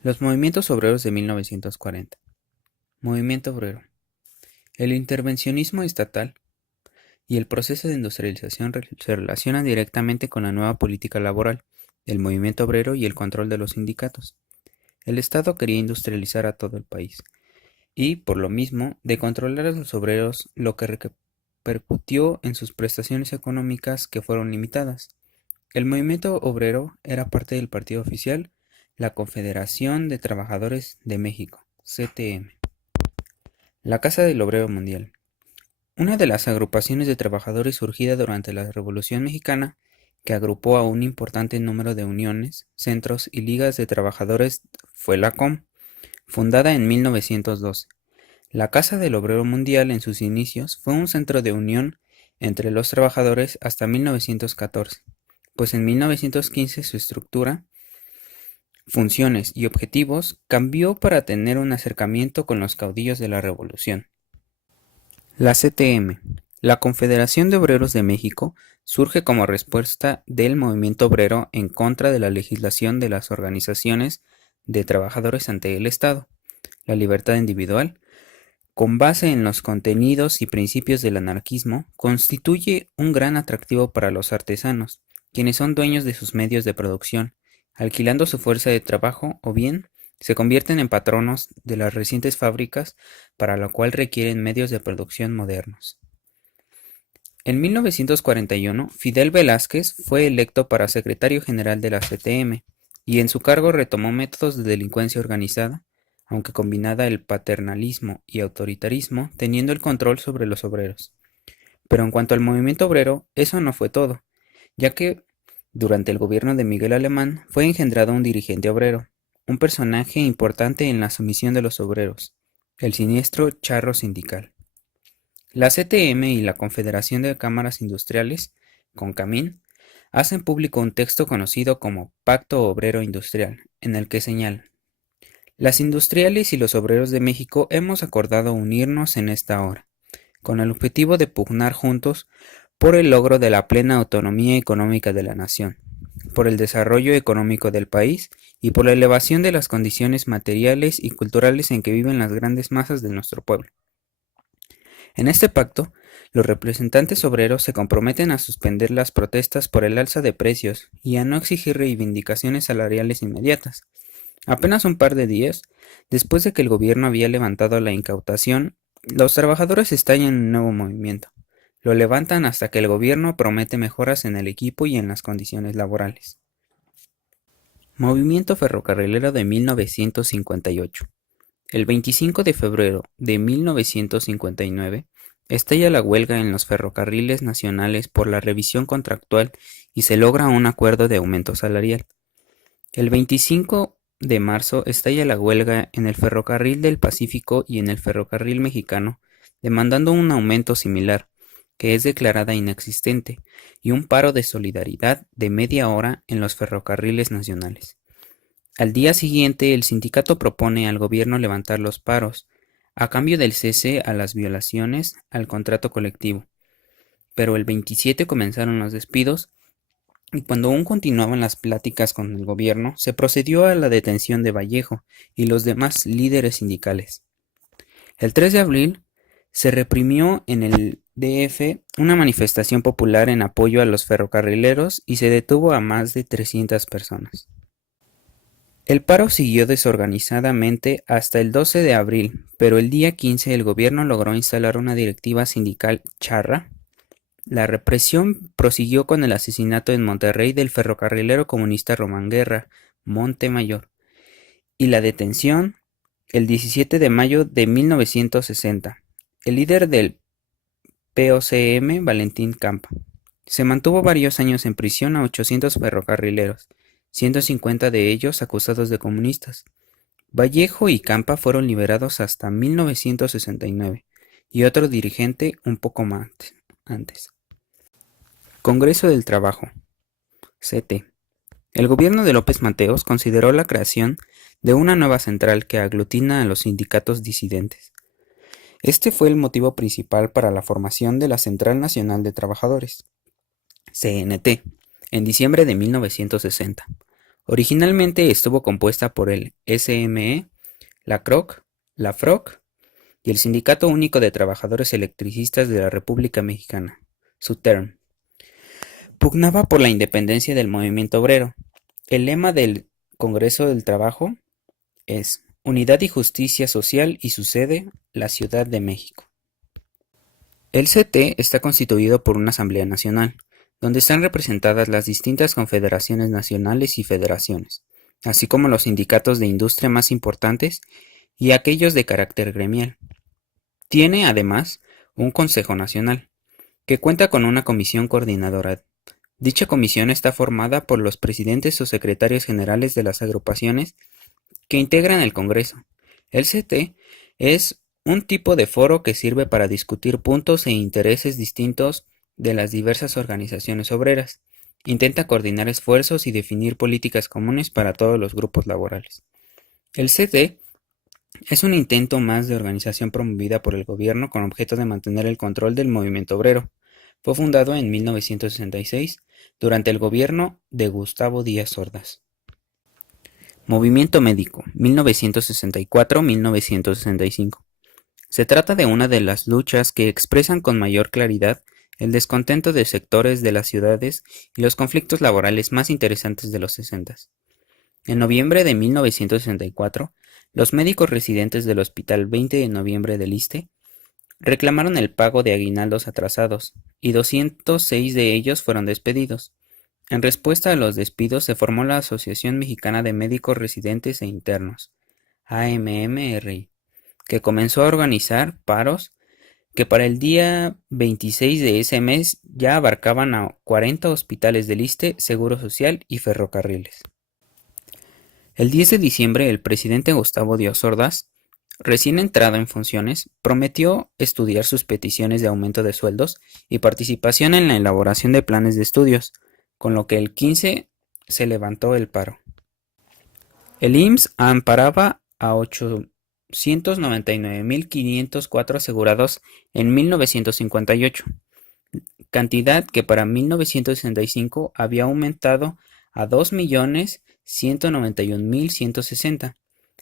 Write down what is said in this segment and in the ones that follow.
Los movimientos obreros de 1940. Movimiento obrero. El intervencionismo estatal y el proceso de industrialización se relacionan directamente con la nueva política laboral, el movimiento obrero y el control de los sindicatos. El Estado quería industrializar a todo el país y, por lo mismo, de controlar a los obreros, lo que repercutió en sus prestaciones económicas que fueron limitadas. El movimiento obrero era parte del partido oficial, la Confederación de Trabajadores de México, CTM. La Casa del Obrero Mundial. Una de las agrupaciones de trabajadores surgida durante la Revolución Mexicana, que agrupó a un importante número de uniones, centros y ligas de trabajadores fue la COM, fundada en 1912. La Casa del Obrero Mundial en sus inicios fue un centro de unión entre los trabajadores hasta 1914, pues en 1915 su estructura, funciones y objetivos cambió para tener un acercamiento con los caudillos de la Revolución. La CTM, la Confederación de Obreros de México, surge como respuesta del movimiento obrero en contra de la legislación de las organizaciones de trabajadores ante el Estado, la libertad individual, con base en los contenidos y principios del anarquismo, constituye un gran atractivo para los artesanos, quienes son dueños de sus medios de producción, alquilando su fuerza de trabajo o bien se convierten en patronos de las recientes fábricas para lo cual requieren medios de producción modernos. En 1941, Fidel Velázquez fue electo para secretario general de la CTM y en su cargo retomó métodos de delincuencia organizada, aunque combinada el paternalismo y autoritarismo, teniendo el control sobre los obreros. Pero en cuanto al movimiento obrero, eso no fue todo, ya que durante el gobierno de Miguel Alemán fue engendrado un dirigente obrero, un personaje importante en la sumisión de los obreros, el siniestro charro sindical. La CTM y la Confederación de Cámaras Industriales, CONCAMIN, hacen público un texto conocido como Pacto Obrero Industrial, en el que señalan: las industriales y los obreros de México hemos acordado unirnos en esta hora, con el objetivo de pugnar juntos por el logro de la plena autonomía económica de la nación, por el desarrollo económico del país y por la elevación de las condiciones materiales y culturales en que viven las grandes masas de nuestro pueblo. En este pacto, los representantes obreros se comprometen a suspender las protestas por el alza de precios y a no exigir reivindicaciones salariales inmediatas. Apenas un par de días después de que el gobierno había levantado la incautación, los trabajadores estallan un nuevo movimiento. Lo levantan hasta que el gobierno promete mejoras en el equipo y en las condiciones laborales. Movimiento ferrocarrilero de 1958. El 25 de febrero de 1959 estalla la huelga en los ferrocarriles nacionales por la revisión contractual y se logra un acuerdo de aumento salarial. El 25 de marzo estalla la huelga en el Ferrocarril del Pacífico y en el Ferrocarril Mexicano, demandando un aumento similar, que es declarada inexistente, y un paro de solidaridad de media hora en los ferrocarriles nacionales. Al día siguiente, el sindicato propone al gobierno levantar los paros, a cambio del cese a las violaciones al contrato colectivo. Pero el 27 comenzaron los despidos y cuando aún continuaban las pláticas con el gobierno, se procedió a la detención de Vallejo y los demás líderes sindicales. El 3 de abril se reprimió en el DF una manifestación popular en apoyo a los ferrocarrileros y se detuvo a más de 300 personas. El paro siguió desorganizadamente hasta el 12 de abril, pero el día 15 el gobierno logró instalar una directiva sindical charra. La represión prosiguió con el asesinato en Monterrey del ferrocarrilero comunista Román Guerra Montemayor y la detención el 17 de mayo de 1960. El líder del POCM, Valentín Campa, se mantuvo varios años en prisión a 800 ferrocarrileros, 150 de ellos acusados de comunistas. Vallejo y Campa fueron liberados hasta 1969 y otro dirigente un poco más antes. Congreso del Trabajo, CT. El gobierno de López Mateos consideró la creación de una nueva central que aglutina a los sindicatos disidentes. Este fue el motivo principal para la formación de la Central Nacional de Trabajadores, CNT, en diciembre de 1960, Originalmente estuvo compuesta por el SME, la CROC, la FROC y el Sindicato Único de Trabajadores Electricistas de la República Mexicana, SUTERM. Pugnaba por la independencia del movimiento obrero. El lema del Congreso del Trabajo es Unidad y Justicia Social y su sede, la Ciudad de México. El CT está constituido por una Asamblea Nacional, donde están representadas las distintas confederaciones nacionales y federaciones, así como los sindicatos de industria más importantes y aquellos de carácter gremial. Tiene, además, un Consejo Nacional, que cuenta con una comisión coordinadora. Dicha comisión está formada por los presidentes o secretarios generales de las agrupaciones que integran el Congreso. El CT es un tipo de foro que sirve para discutir puntos e intereses distintos de las diversas organizaciones obreras. Intenta coordinar esfuerzos y definir políticas comunes para todos los grupos laborales. El CT es un intento más de organización promovida por el gobierno con objeto de mantener el control del movimiento obrero. Fue fundado en 1966 durante el gobierno de Gustavo Díaz Ordaz. Movimiento médico, 1964-1965. Se trata de una de las luchas que expresan con mayor claridad el descontento de sectores de las ciudades y los conflictos laborales más interesantes de los 60. En noviembre de 1964, los médicos residentes del Hospital 20 de Noviembre del Iste reclamaron el pago de aguinaldos atrasados, y 206 de ellos fueron despedidos. En respuesta a los despidos se formó la Asociación Mexicana de Médicos Residentes e Internos, AMMRI, que comenzó a organizar paros que para el día 26 de ese mes ya abarcaban a 40 hospitales del Iste, Seguro Social y ferrocarriles. El 10 de diciembre el presidente Gustavo Díaz Ordaz, recién entrado en funciones, prometió estudiar sus peticiones de aumento de sueldos y participación en la elaboración de planes de estudios, con lo que el 15 se levantó el paro. El IMSS amparaba a 899.504 asegurados en 1958, cantidad que para 1965 había aumentado a 2.191.160.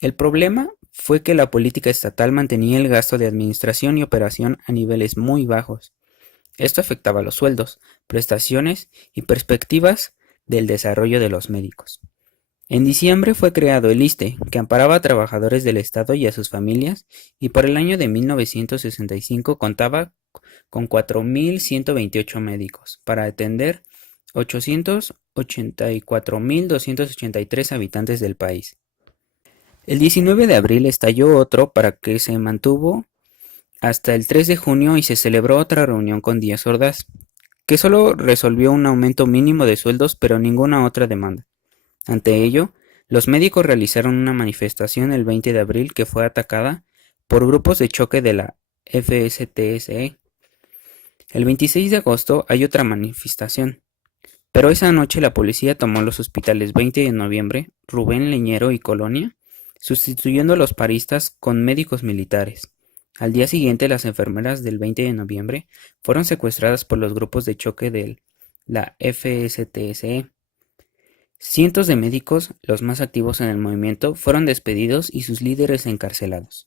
El problema fue que la política estatal mantenía el gasto de administración y operación a niveles muy bajos. Esto afectaba los sueldos, prestaciones y perspectivas del desarrollo de los médicos. En diciembre fue creado el ISSSTE, que amparaba a trabajadores del Estado y a sus familias, y por el año de 1965 contaba con 4.128 médicos para atender 884.283 habitantes del país. El 19 de abril estalló otro para que se mantuvo hasta el 3 de junio y se celebró otra reunión con Díaz Ordaz, que solo resolvió un aumento mínimo de sueldos pero ninguna otra demanda. Ante ello, los médicos realizaron una manifestación el 20 de abril que fue atacada por grupos de choque de la FSTSE. El 26 de agosto hay otra manifestación, pero esa noche la policía tomó los hospitales 20 de noviembre, Rubén Leñero y Colonia, sustituyendo a los paristas con médicos militares. Al día siguiente, las enfermeras del 20 de noviembre fueron secuestradas por los grupos de choque de la FSTSE. Cientos de médicos, los más activos en el movimiento, fueron despedidos y sus líderes encarcelados.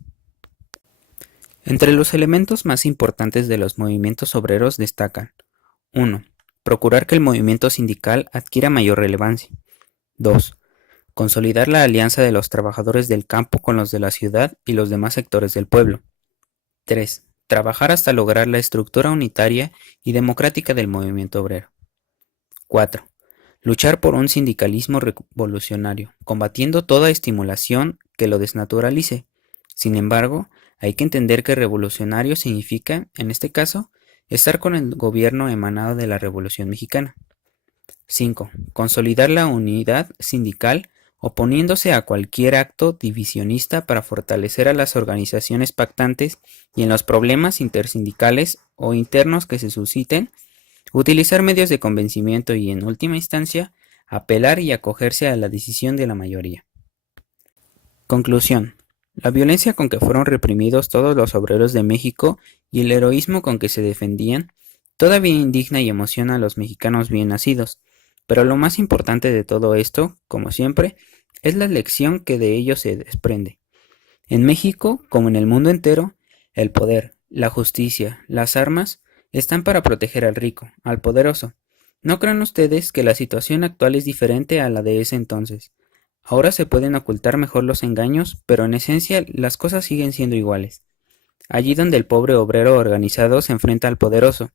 Entre los elementos más importantes de los movimientos obreros destacan: 1. Procurar que el movimiento sindical adquiera mayor relevancia. 2. Consolidar la alianza de los trabajadores del campo con los de la ciudad y los demás sectores del pueblo. 3. Trabajar hasta lograr la estructura unitaria y democrática del movimiento obrero. 4. Luchar por un sindicalismo revolucionario, combatiendo toda estimulación que lo desnaturalice. Sin embargo, hay que entender que revolucionario significa, en este caso, estar con el gobierno emanado de la Revolución Mexicana. 5. Consolidar la unidad sindical oponiéndose a cualquier acto divisionista para fortalecer a las organizaciones pactantes y en los problemas intersindicales o internos que se susciten, utilizar medios de convencimiento y, en última instancia, apelar y acogerse a la decisión de la mayoría. Conclusión. La violencia con que fueron reprimidos todos los obreros de México y el heroísmo con que se defendían todavía indigna y emociona a los mexicanos bien nacidos, Pero lo más importante de todo esto, como siempre, es la lección que de ello se desprende. En México, como en el mundo entero, el poder, la justicia, las armas, están para proteger al rico, al poderoso. No crean ustedes que la situación actual es diferente a la de ese entonces. Ahora se pueden ocultar mejor los engaños, pero en esencia las cosas siguen siendo iguales. Allí donde el pobre obrero organizado se enfrenta al poderoso,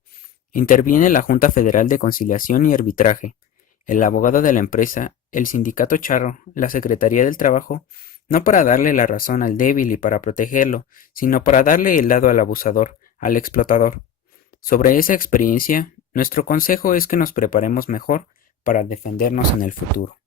interviene la Junta Federal de Conciliación y Arbitraje, el abogado de la empresa, el sindicato charro, la Secretaría del Trabajo, no para darle la razón al débil y para protegerlo, sino para darle el lado al abusador, al explotador. Sobre esa experiencia, nuestro consejo es que nos preparemos mejor para defendernos en el futuro.